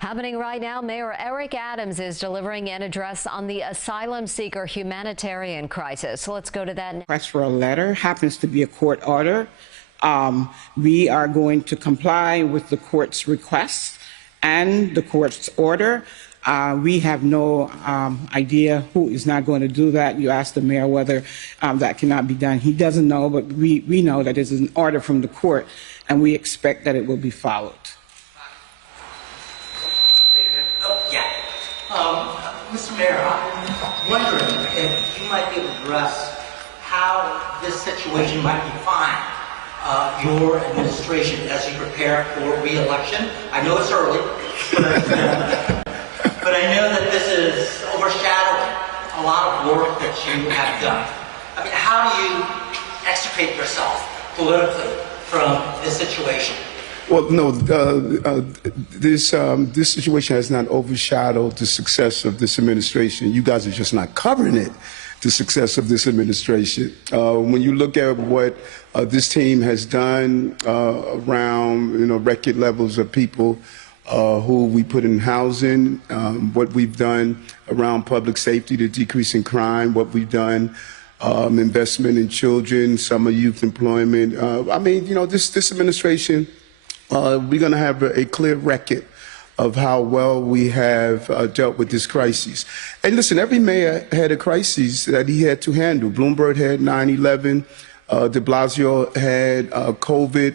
Happening right now, Mayor Eric Adams is delivering an address on the asylum seeker humanitarian crisis. So let's go to that. Request for a letter happens to be a court order. We are going to comply with the court's request and the court's order. We have no idea who is not going to do that. You asked the mayor whether that cannot be done. He doesn't know, but we know that it's an order from the court, and we expect that it will be followed. Mr. Mayor, I'm wondering if you might be able to address how this situation might define your administration as you prepare for re-election. I know it's early, but I know that this is overshadowing a lot of work that you have done. I mean, how do you extricate yourself politically from this situation? Well, no, this situation has not overshadowed the success of this administration. You guys are just not covering it, the success of this administration. When you look at what this team has done around, record levels of people who we put in housing, what we've done around public safety to decrease in crime, what we've done investment in children, summer youth employment. This administration, we're going to have a clear record of how well we have dealt with this crisis. And listen, every mayor had a crisis that he had to handle. Bloomberg had 9/11. De Blasio had COVID.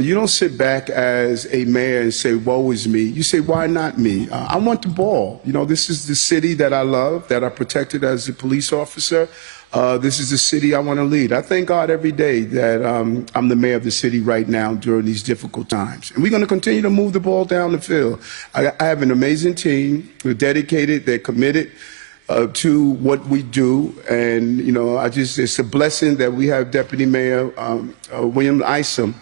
You don't sit back as a mayor and say, woe is me. You say, why not me? I want the ball. This is the city that I love, that I protected as a police officer. This is the city I want to lead. I thank God every day that I'm the mayor of the city right now during these difficult times. And we're going to continue to move the ball down the field. I have an amazing team. They're dedicated. They're committed to what we do. And, it's a blessing that we have Deputy Mayor William Isom,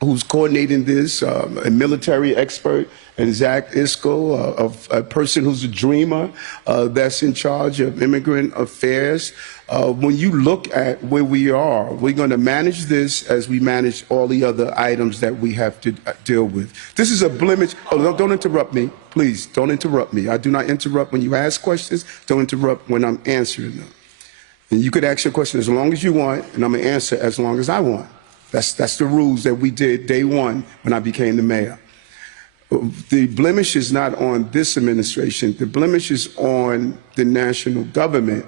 who's coordinating this, a military expert, and Zach Isco, a person who's a dreamer that's in charge of immigrant affairs. When you look at where we are, we're going to manage this as we manage all the other items that we have to deal with. This is a blemish. Oh, don't interrupt me. Please, don't interrupt me. I do not interrupt when you ask questions. Don't interrupt when I'm answering them. And you could ask your question as long as you want, and I'm going to answer as long as I want. That's the rules that we did day one when I became the mayor. The blemish is not on this administration. The blemish is on the national government,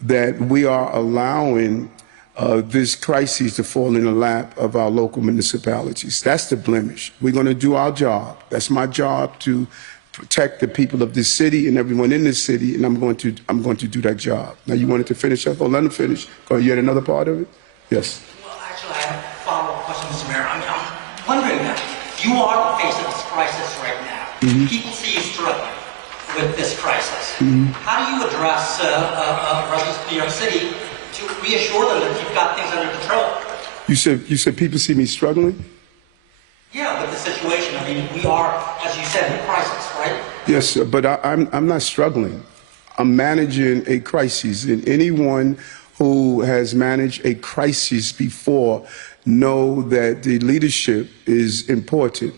that we are allowing this crisis to fall in the lap of our local municipalities. That's the blemish. We're going to do our job. That's my job, to protect the people of this city and everyone in this city, and I'm going to do that job. Now, you wanted to finish up? Oh, let him finish. Oh, you had another part of it? Yes. Well, actually, I have a follow-up question, Mr. Mayor. I'm wondering that you are the face of this crisis right now. Mm-hmm. People see you struggling with this crisis. Mm-hmm. How do you address residents of New York City to reassure them that you've got things under control? You said people see me struggling? Yeah, with the situation. I mean, we are, as you said, in a crisis, right? Yes, but I'm not struggling. I'm managing a crisis, and anyone who has managed a crisis before know that the leadership is important.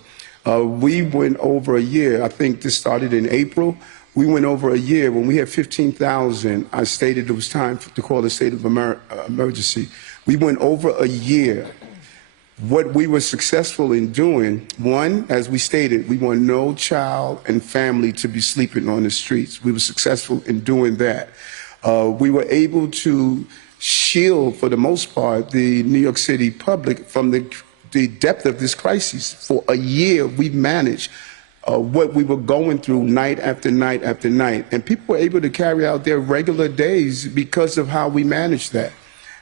We went over a year. I think this started in April. We went over a year. When we had 15,000, I stated it was time to call a state of emergency. We went over a year. What we were successful in doing, one, as we stated, we want no child and family to be sleeping on the streets. We were successful in doing that. We were able to shield, for the most part, the New York City public from the depth of this crisis. For a year, we managed what we were going through night after night after night. And people were able to carry out their regular days because of how we managed that.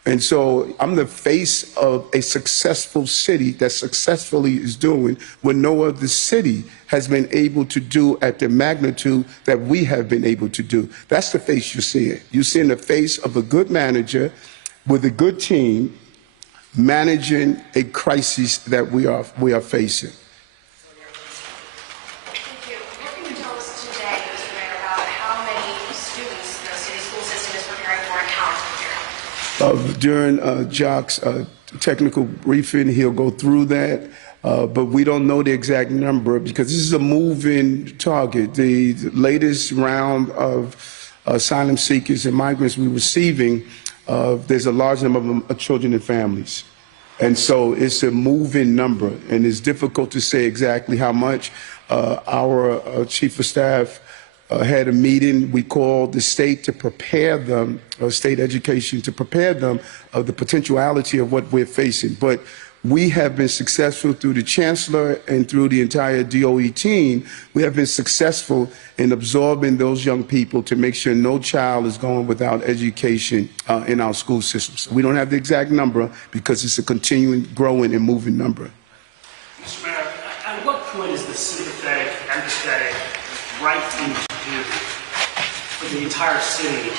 And so I'm the face of a successful city that successfully is doing what no other city has been able to do at the magnitude that we have been able to do. That's the face you're seeing. You're seeing the face of a good manager with a good team managing a crisis that we are facing. Thank you. What can you tell us today, Mr. Mayor, about how many students the city school system is preparing for and how it's preparing? During Jock's technical briefing. He'll go through that. But we don't know the exact number because this is a moving target. The latest round of asylum seekers and migrants we're receiving, there's a large number of them are children and families. And so it's a moving number, and it's difficult to say exactly how much. Our chief of staff had a meeting. We called the state to prepare them, state education, to prepare them of the potentiality of what we're facing. But we have been successful through the chancellor and through the entire DOE team. We have been successful in absorbing those young people to make sure no child is going without education in our school systems. So we don't have the exact number because it's a continuing, growing, and moving number. Mr. Mayor, at what point is the sympathetic, empathetic, right thing to do for the entire city?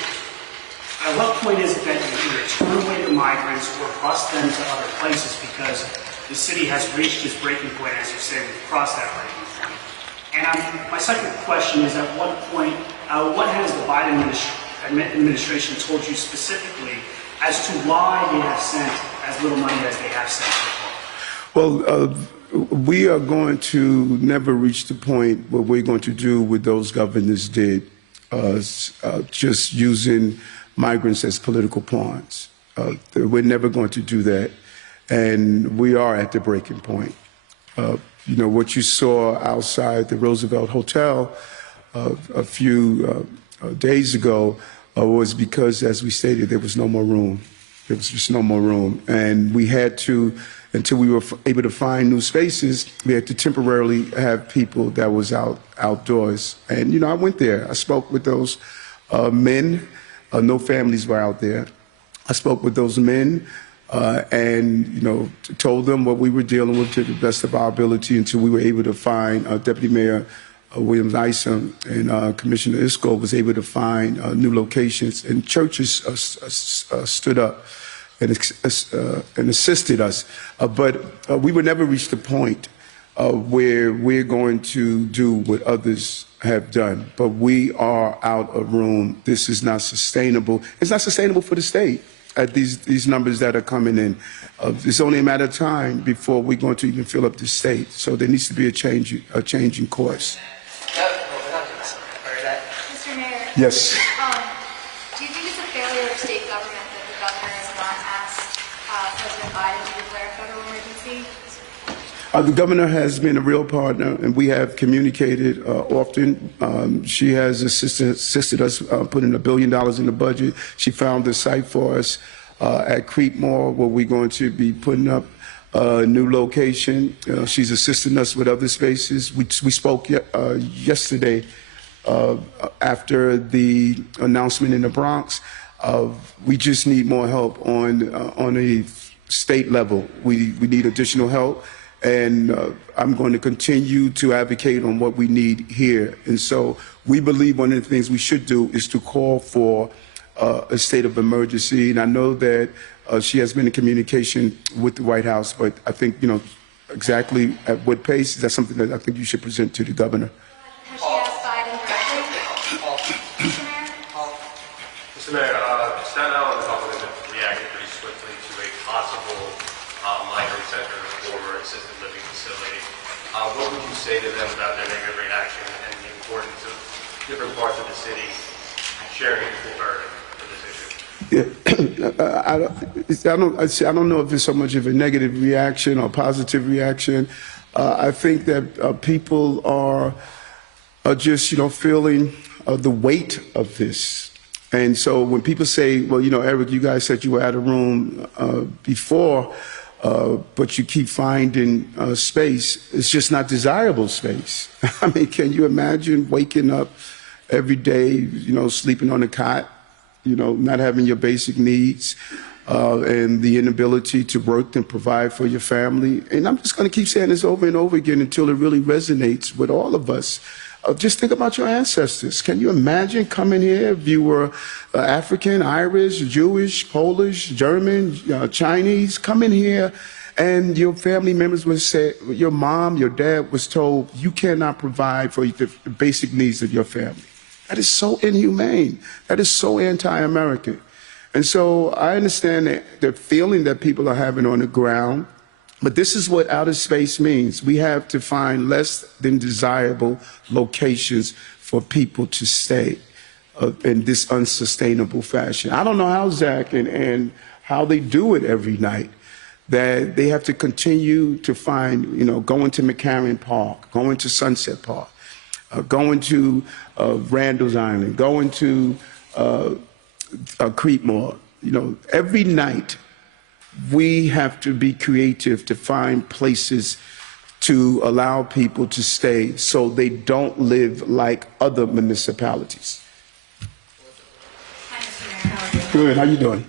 At what point is it that you either turn away the migrants or bus them to other places because the city has reached its breaking point, as you say, we've crossed that breaking point? And my second question is, at what point, what has the Biden administration told you specifically as to why they have sent as little money as they have sent so far? Well, we are going to never reach the point what we're going to do what those governors did, just using migrants as political pawns. We're never going to do that, and we are at the breaking point. You know, what you saw outside the Roosevelt Hotel a few days ago was because, as we stated, there was no more room. There was just no more room, and we had to, until we were able to find new spaces, we had to temporarily have people that was outdoors. And, you know, I went there. I spoke with those men. No families were out there. I spoke with those men and, you know, told them what we were dealing with to the best of our ability until we were able to find Deputy Mayor Williams Isom and Commissioner Isco was able to find new locations, and churches stood up and assisted us. But we would never reach the point where we're going to do what others have done. But we are out of room. This is not sustainable. It's not sustainable for the state at these numbers that are coming in. It's only a matter of time before we're going to even fill up the state. So there needs to be a change in course. Mr. Mayor. Yes. Do you think it's a failure of state government that the governor has not asked President Biden to declare a federal emergency? The governor has been a real partner, and we have communicated often. She has assisted us putting $1 billion in the budget. She found a site for us at Creekmore, where we're going to be putting up a new location. She's assisting us with other spaces. We spoke yesterday after the announcement in the Bronx. We just need more help on a state level. We need additional help. And I'm going to continue to advocate on what we need here. And so we believe one of the things we should do is to call for a state of emergency. And I know that she has been in communication with the White House, but I think, you know, exactly at what pace, that's something that I think you should present to the governor. Has she asked Biden directly? Mr. Mayor? Mr. Mayor, Staten Island Republicans have reacted pretty swiftly to a possible migrant center for assisted living facility. What would you say to them about their negative reaction and the importance of different parts of the city sharing the burden for this issue? Yeah, I don't know if it's so much of a negative reaction or positive reaction. I think that people are just, you know, feeling the weight of this. And so when people say, well, you know, Eric, you guys said you were out of room before, but you keep finding space, it's just not desirable space. I mean, can you imagine waking up every day, you know, sleeping on a cot, you know, not having your basic needs, and the inability to work and provide for your family? And I'm just going to keep saying this over and over again until it really resonates with all of us. Just think about your ancestors. Can you imagine coming here if you were African, Irish, Jewish, Polish, German, Chinese, coming here and your family members would say, your mom, your dad was told, you cannot provide for the basic needs of your family. That is so inhumane. That is so anti-American. And so I understand the feeling that people are having on the ground, but this is what outer space means. We have to find less than desirable locations for people to stay in this unsustainable fashion. I don't know how Zach and how they do it every night, that they have to continue to find, going to McCarran Park, going to Sunset Park, going to Randall's Island, going to Creekmore. Every night we have to be creative to find places to allow people to stay so they don't live like other municipalities. Hi, Mr. Mayor. How are you? Good. How you doing?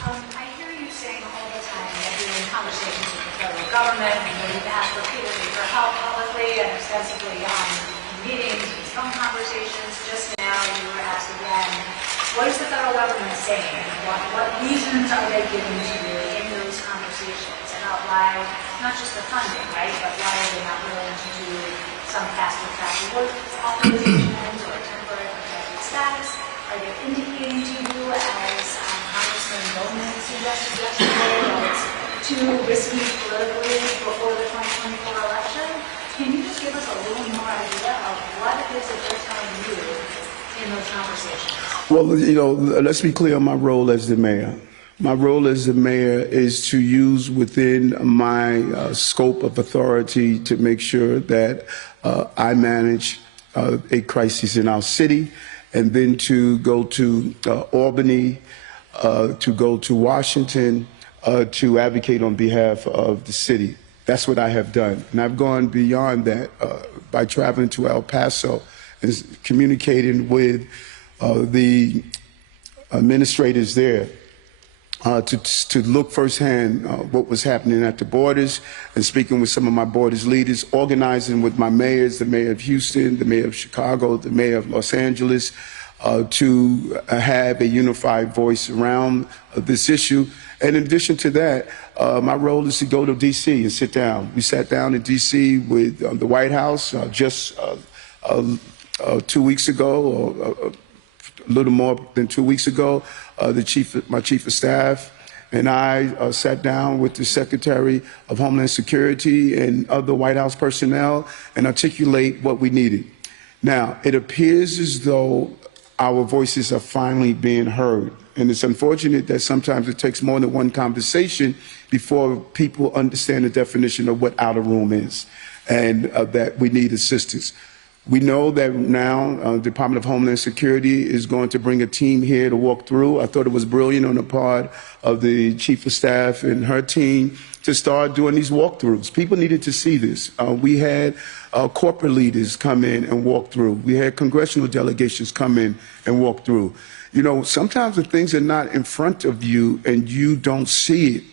I hear you saying all the time that you're in conversations with the federal government and that you've asked repeatedly for help publicly and extensively in meetings, phone conversations. Just now you were asked again, what is the federal government saying? What reasons are they giving to you in those conversations about why, not just the funding, right, but why are they not willing to do some fast-track work authorizations or temporary protected status? Are they indicating to you, as Congressman Bowman suggested yesterday, that it's too risky politically before the 2024 election? Can you just give us a little more idea of what it is that they're telling you in those conversations? Well, let's be clear on my role as the mayor. My role as the mayor is to use within my scope of authority to make sure that I manage a crisis in our city, and then to go to Albany, to go to Washington, to advocate on behalf of the city. That's what I have done. And I've gone beyond that by traveling to El Paso and communicating with the administrators there to look firsthand what was happening at the borders, and speaking with some of my borders leaders, organizing with my mayors, the mayor of Houston, the mayor of Chicago, the mayor of Los Angeles, to have a unified voice around this issue. And in addition to that, my role is to go to D.C. and sit down. We sat down in D.C. with the White House just 2 weeks ago, or a little more than 2 weeks ago. My chief of staff and I sat down with the Secretary of Homeland Security and other White House personnel and articulate what we needed. Now, it appears as though our voices are finally being heard. And it's unfortunate that sometimes it takes more than one conversation before people understand the definition of what outer room is, and that we need assistance. We know that now the Department of Homeland Security is going to bring a team here to walk through. I thought it was brilliant on the part of the Chief of Staff and her team to start doing these walkthroughs. People needed to see this. We had corporate leaders come in and walk through. We had congressional delegations come in and walk through. Sometimes the things are not in front of you and you don't see it.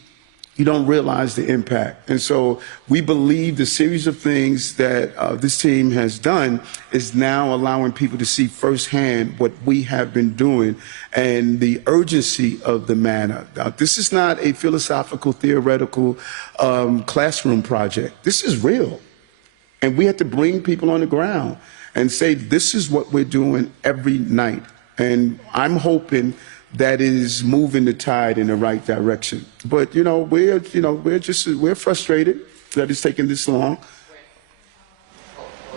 You don't realize the impact. And so we believe the series of things that this team has done is now allowing people to see firsthand what we have been doing and the urgency of the matter. This is not a philosophical, theoretical classroom project. This is real. And we have to bring people on the ground and say, this is what we're doing every night. And I'm hoping that is moving the tide in the right direction. But we're frustrated that it's taking this long.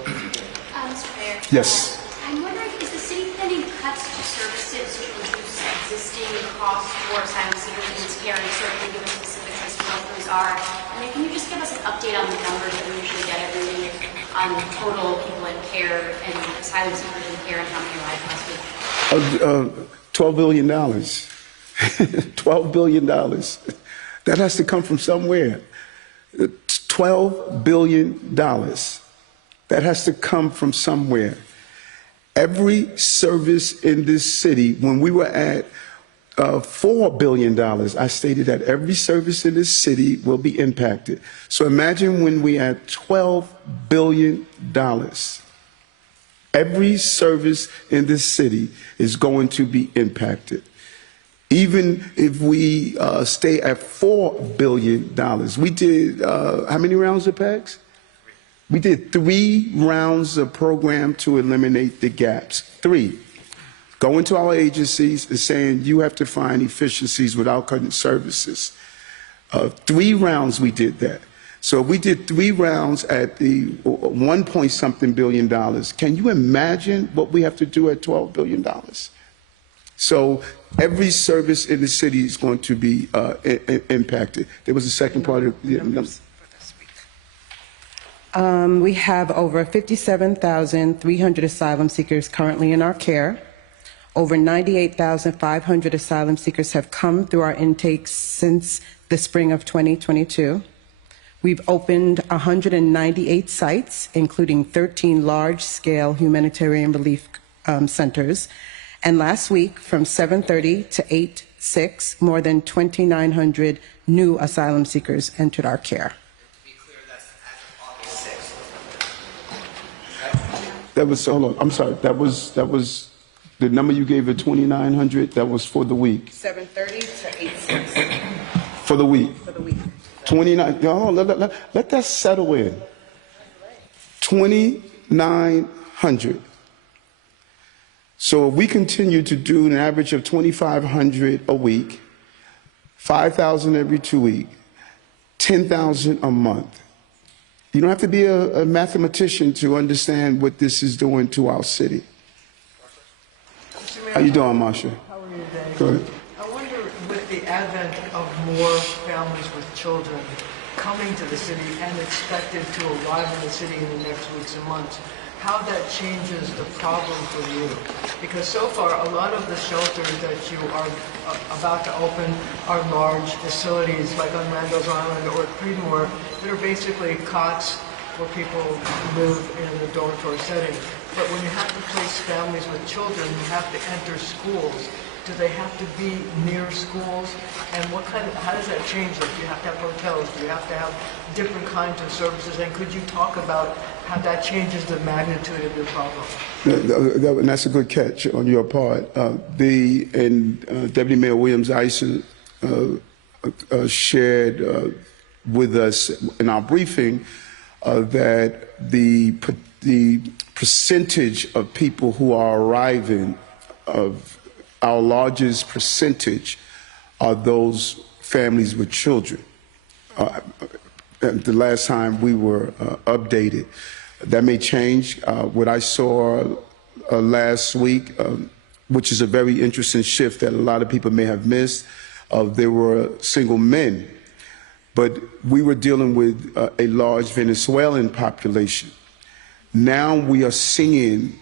Mr. Mayor. Yes. I'm wondering, is the city planning cuts to services to reduce existing costs for asylum seekers in its care, and certainly give us specifics as to what those are? And then can you just give us an update on the numbers that we usually get every week on total people in care and asylum seekers in care and how many lives last week? $12 billion. $12 billion. That has to come from somewhere. $12 billion. That has to come from somewhere. Every service in this city, when we were at $4 billion, I stated that every service in this city will be impacted. So imagine when we had $12 billion. Every service in this city is going to be impacted. Even if we stay at $4 billion, we did how many rounds of PACs? We did 3 rounds of program to eliminate the gaps. 3. going to our agencies and saying you have to find efficiencies without cutting services. 3 rounds we did that. So we did 3 rounds at the $1.something billion. Can you imagine what we have to do at $12 billion? So every service in the city is going to be impacted. There was a second part of the numbers. We have over 57,300 asylum seekers currently in our care. Over 98,500 asylum seekers have come through our intakes since the spring of 2022. We've opened 198 sites, including 13 large-scale humanitarian relief centers. And last week, from 7:30 to 8/6, more than 2,900 new asylum seekers entered our care. That was, hold on, I'm sorry, that was the number you gave at 2,900, that was for the week. 7:30 to 8/6. For the week. For the week. 29, no, let that settle in. 2,900. So if we continue to do an average of 2,500 a week, 5,000 every 2 weeks, 10,000 a month. You don't have to be a mathematician to understand what this is doing to our city. How you doing, Marsha? How are you today? Good. I wonder, with the advent of more families with children coming to the city and expected to arrive in the city in the next weeks and months, how that changes the problem for you. Because so far, a lot of the shelters that you are about to open are large facilities like on Randall's Island or Creedmoor that are basically cots where people live in a dormitory setting. But when you have to place families with children, you have to enter schools. Do they have to be near schools? And how does that change? Like, do you have to have hotels? Do you have to have different kinds of services? And could you talk about how that changes the magnitude of your problem? That's a good catch on your part. Deputy Mayor Williams-Isa shared with us in our briefing that the percentage of people who are arriving, of our largest percentage, are those families with children. The last time we were updated, that may change. What I saw last week, which is a very interesting shift that a lot of people may have missed, there were single men, but we were dealing with a large Venezuelan population. Now we are seeing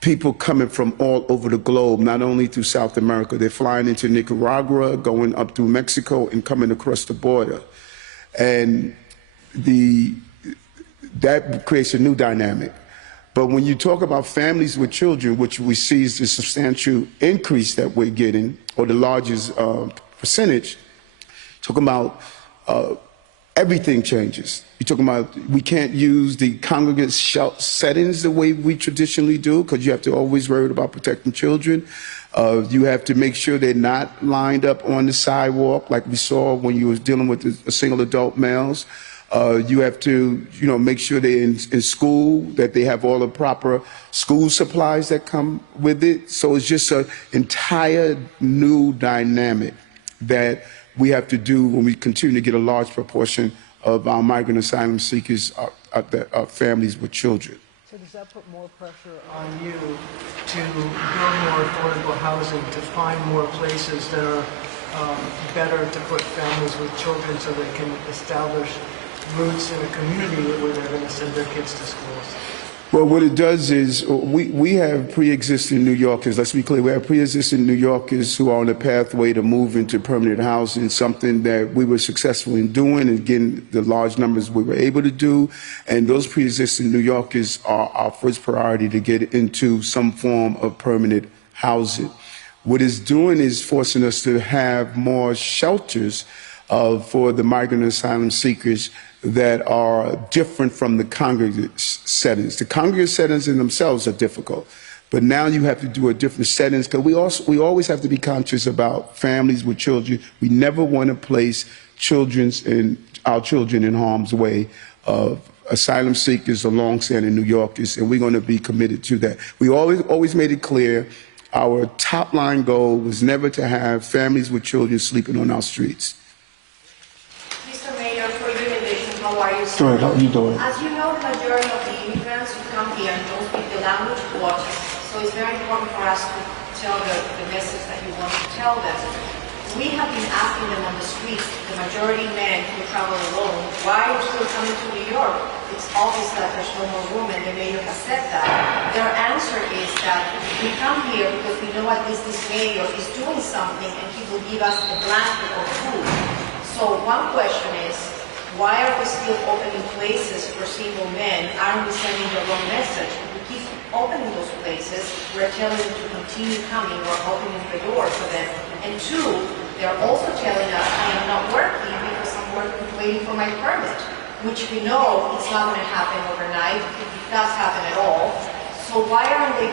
people coming from all over the globe, not only through South America. They're flying into Nicaragua, going up through Mexico, and coming across the border. And that creates a new dynamic. But when you talk about families with children, which we see is the substantial increase that we're getting, or the largest percentage, talking about everything changes. You're talking about we can't use the congregate settings the way we traditionally do, because you have to always worry about protecting children. You have to make sure they're not lined up on the sidewalk like we saw when you was dealing with the single adult males. You have to, make sure they're in school, that they have all the proper school supplies that come with it. So it's just an entire new dynamic that we have to do when we continue to get a large proportion of our migrant asylum seekers are families with children. So does that put more pressure on you to build more affordable housing, to find more places that are better to put families with children so they can establish roots in a community where they're going to send their kids to schools? Well, what it does is we have pre-existing New Yorkers. Let's be clear. We have pre-existing New Yorkers who are on a pathway to move into permanent housing, something that we were successful in doing and getting the large numbers we were able to do. And those pre-existing New Yorkers are our first priority to get into some form of permanent housing. What it's doing is forcing us to have more shelters for the migrant asylum seekers that are different from the congregate settings. The congregate settings in themselves are difficult, but now you have to do a different settings, because we always have to be conscious about families with children. We never want to place our children in harm's way. Asylum seekers are long-standing New Yorkers, and we're going to be committed to that. We always made it clear Our top line goal was never to have families with children sleeping on our streets. Mr. Mayor, for your division, how are you? Good, how are you doing? As you know, the majority of the immigrants who come here don't speak the language well, so it's very important for us to tell the message that you want to tell them. We have been asking them on the streets, the majority men who travel alone, why are you still coming to New York? It's obvious that there's no more women. The mayor has said that. Their answer is that we come here because we know at least this mayor is doing something and he will give us a blanket of food. So one question is, why are we still opening places for single men? Aren't we sending the wrong message? If we keep opening those places, we're telling them to continue coming. We're opening the door for them. And two, they're also telling us, I am not working because I'm waiting for my permit, which we know it's not going to happen overnight. It does happen at all. So why aren't they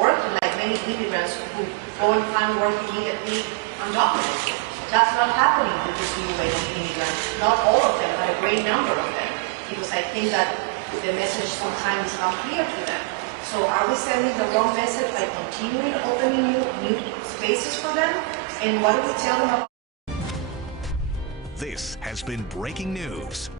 working like many immigrants who go and find work immediately undocumented? That's not happening with this new wave of immigrants. Not all of them, but a great number of them. Because I think that the message sometimes is not clear to them. So are we sending the wrong message by continuing opening new spaces for them? And what do we tell them about? This has been breaking news.